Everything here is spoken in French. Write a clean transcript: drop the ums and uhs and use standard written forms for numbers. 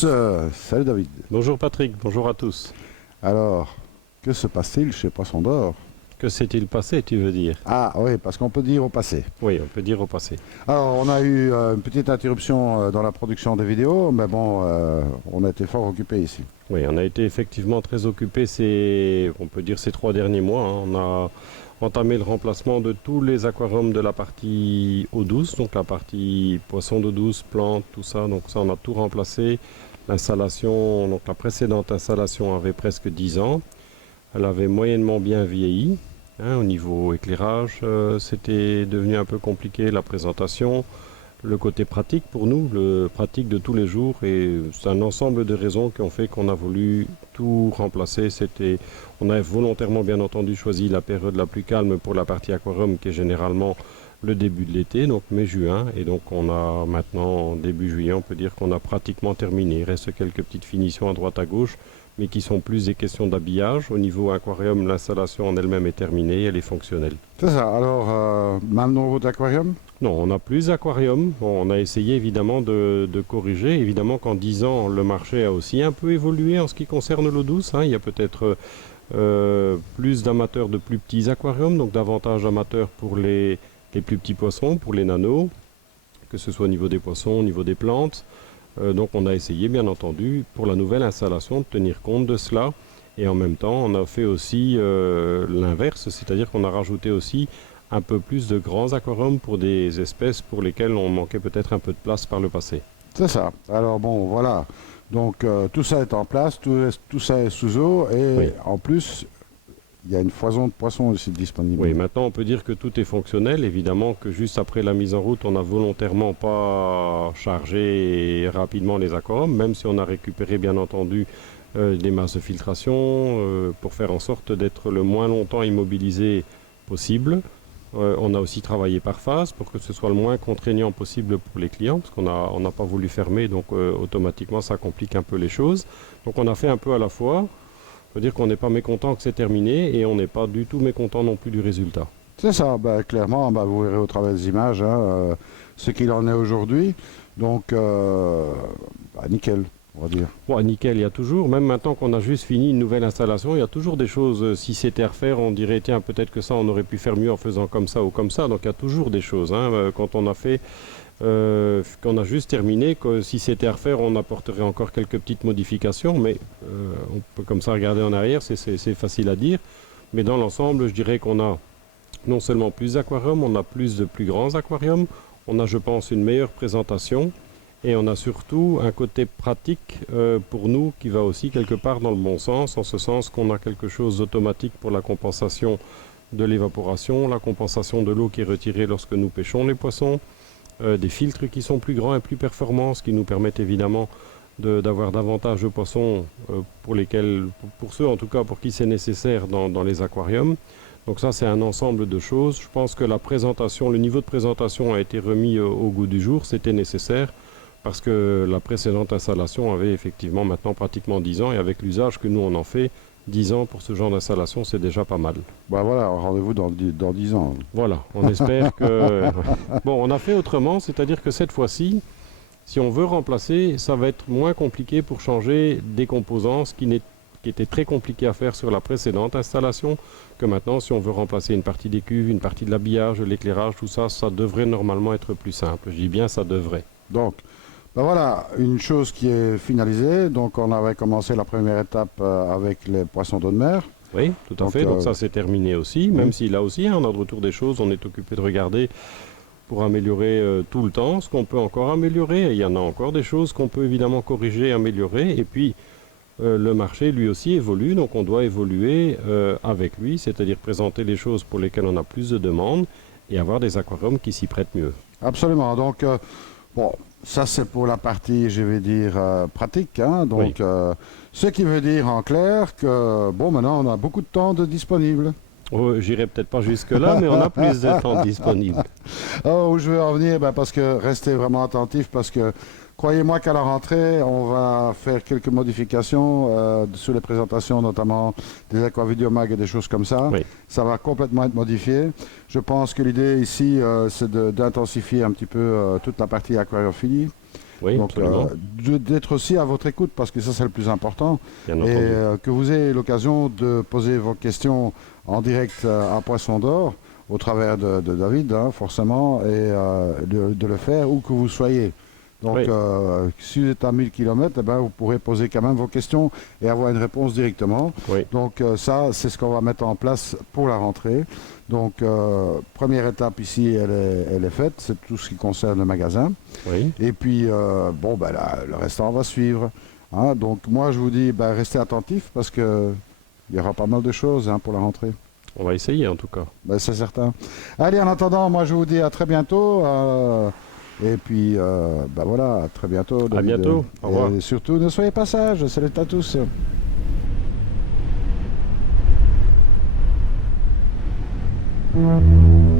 tous, salut David. Bonjour Patrick, bonjour à tous. Alors, que se passe-t-il chez Poisson d'Or? Que s'est-il passé, tu veux dire? Ah oui, parce qu'on peut dire au passé. Oui, on peut dire au passé. Alors, on a eu une petite interruption dans la production des vidéos, mais bon, on a été fort occupés ici. Oui, on a été effectivement très occupés on peut dire ces 3 derniers mois, hein. On a entamé le remplacement de tous les aquariums de la partie eau douce, donc la partie poisson d'eau douce, plantes, tout ça. Donc ça, on a tout remplacé. L'installation, donc la précédente installation avait presque 10 ans. Elle avait moyennement bien vieilli. Au niveau éclairage, c'était devenu un peu compliqué, la présentation, le côté pratique pour nous, le pratique de tous les jours, et c'est un ensemble de raisons qui ont fait qu'on a voulu tout remplacer. On a volontairement bien entendu choisi la période la plus calme pour la partie aquarium, qui est généralement le début de l'été, donc mai-juin, et donc on a maintenant, début juillet, on peut dire qu'on a pratiquement terminé. Il reste quelques petites finitions à droite à gauche, mais qui sont plus des questions d'habillage. Au niveau aquarium, l'installation en elle-même est terminée, elle est fonctionnelle. C'est ça, alors maintenant votre aquarium? Non, on n'a plus d'aquarium. Bon, on a essayé évidemment de corriger. Évidemment qu'en 10 ans, le marché a aussi un peu évolué en ce qui concerne l'eau douce, hein. Il y a peut-être plus d'amateurs de plus petits aquariums, donc davantage d'amateurs pour les plus petits poissons, pour les nanos, que ce soit au niveau des poissons, au niveau des plantes. Donc on a essayé bien entendu pour la nouvelle installation de tenir compte de cela, et en même temps on a fait aussi l'inverse, c'est-à-dire qu'on a rajouté aussi un peu plus de grands aquariums pour des espèces pour lesquelles on manquait peut-être un peu de place par le passé. C'est ça, alors bon voilà, donc tout ça est en place, tout ça est sous eau, et Oui. en plus il y a une foison de poissons aussi disponible. Oui, maintenant on peut dire que tout est fonctionnel. Évidemment que juste après la mise en route, on n'a volontairement pas chargé rapidement les aquariums, même si on a récupéré bien entendu des masses de filtration pour faire en sorte d'être le moins longtemps immobilisé possible. On a aussi travaillé par phase pour que ce soit le moins contraignant possible pour les clients, parce qu'on n'a pas voulu fermer, donc automatiquement ça complique un peu les choses. Donc on a fait un peu à la fois. On peut dire qu'on n'est pas mécontent que c'est terminé, et on n'est pas du tout mécontent non plus du résultat. C'est ça, clairement, vous verrez au travers des images ce qu'il en est aujourd'hui. Donc, nickel, on va dire. Bon, nickel, il y a toujours, même maintenant qu'on a juste fini une nouvelle installation, il y a toujours des choses, si c'était à refaire, on dirait, tiens, peut-être que ça, on aurait pu faire mieux en faisant comme ça ou comme ça. Donc il y a toujours des choses, hein. Quand on a fait, qu'on a juste terminé, que si c'était à refaire, on apporterait encore quelques petites modifications, mais on peut comme ça regarder en arrière, c'est facile à dire. Mais dans l'ensemble, je dirais qu'on a non seulement plus d'aquariums, on a plus de plus grands aquariums, on a, je pense, une meilleure présentation, et on a surtout un côté pratique pour nous qui va aussi quelque part dans le bon sens, en ce sens qu'on a quelque chose d'automatique pour la compensation de l'évaporation, la compensation de l'eau qui est retirée lorsque nous pêchons les poissons, des filtres qui sont plus grands et plus performants, ce qui nous permettent évidemment d'avoir davantage de poissons pour ceux en tout cas pour qui c'est nécessaire dans les aquariums. Donc ça, c'est un ensemble de choses. Je pense que le niveau de présentation a été remis au goût du jour, c'était nécessaire, parce que la précédente installation avait effectivement maintenant pratiquement 10 ans, et avec l'usage que nous on en fait, 10 ans pour ce genre d'installation, c'est déjà pas mal. Voilà, rendez-vous dans 10 ans. Voilà, on espère que... Bon, on a fait autrement, c'est-à-dire que cette fois-ci, si on veut remplacer, ça va être moins compliqué pour changer des composants, ce qui était très compliqué à faire sur la précédente installation, que maintenant, si on veut remplacer une partie des cuves, une partie de l'habillage, l'éclairage, tout ça, ça devrait normalement être plus simple. Je dis bien ça devrait. Donc, voilà, une chose qui est finalisée. Donc, on avait commencé la première étape avec les poissons d'eau de mer. Oui, tout à fait. Donc ça, c'est terminé aussi, même si là aussi, on a de retour des choses, on est occupé de regarder pour améliorer tout le temps ce qu'on peut encore améliorer. Et il y en a encore des choses qu'on peut évidemment corriger, améliorer. Et puis, le marché, lui aussi, évolue. Donc, on doit évoluer avec lui, c'est-à-dire présenter les choses pour lesquelles on a plus de demandes et avoir des aquariums qui s'y prêtent mieux. Absolument. Donc, bon, ça, c'est pour la partie, je vais dire, pratique, hein. Donc, Oui. Ce qui veut dire en clair que, bon, maintenant, on a beaucoup de temps de disponible. Oh, j'irai peut-être pas jusque-là, mais on a plus de temps disponible. Où je veux en venir, parce que restez vraiment attentifs, parce que croyez-moi qu'à la rentrée, on va faire quelques modifications sur les présentations, notamment des aquavideomag et des choses comme ça. Oui. Ça va complètement être modifié. Je pense que l'idée ici, c'est d'intensifier un petit peu toute la partie aquariophilie. Oui, Donc, absolument. d'être aussi à votre écoute, parce que ça, c'est le plus important. Bien Et entendu. que vous ayez l'occasion de poser vos questions en direct à Poisson d'Or, au travers de David, hein, forcément, et de le faire où que vous soyez. Donc, Oui. si vous êtes à 1000 km, eh ben, vous pourrez poser quand même vos questions et avoir une réponse directement. Oui. Donc, ça, c'est ce qu'on va mettre en place pour la rentrée. Donc, première étape ici, elle est faite. C'est tout ce qui concerne le magasin. Oui. Et puis, bon, ben, le restant va suivre. Hein. Donc, moi, je vous dis, ben, restez attentifs parce qu'il y aura pas mal de choses, hein, pour la rentrée. On va essayer en tout cas. Ben, c'est certain. Allez, en attendant, moi, je vous dis à très bientôt. Et puis, ben voilà, à très bientôt, À David. bientôt. Au revoir. Et surtout, ne soyez pas sages. Salut à tous. Mm-hmm.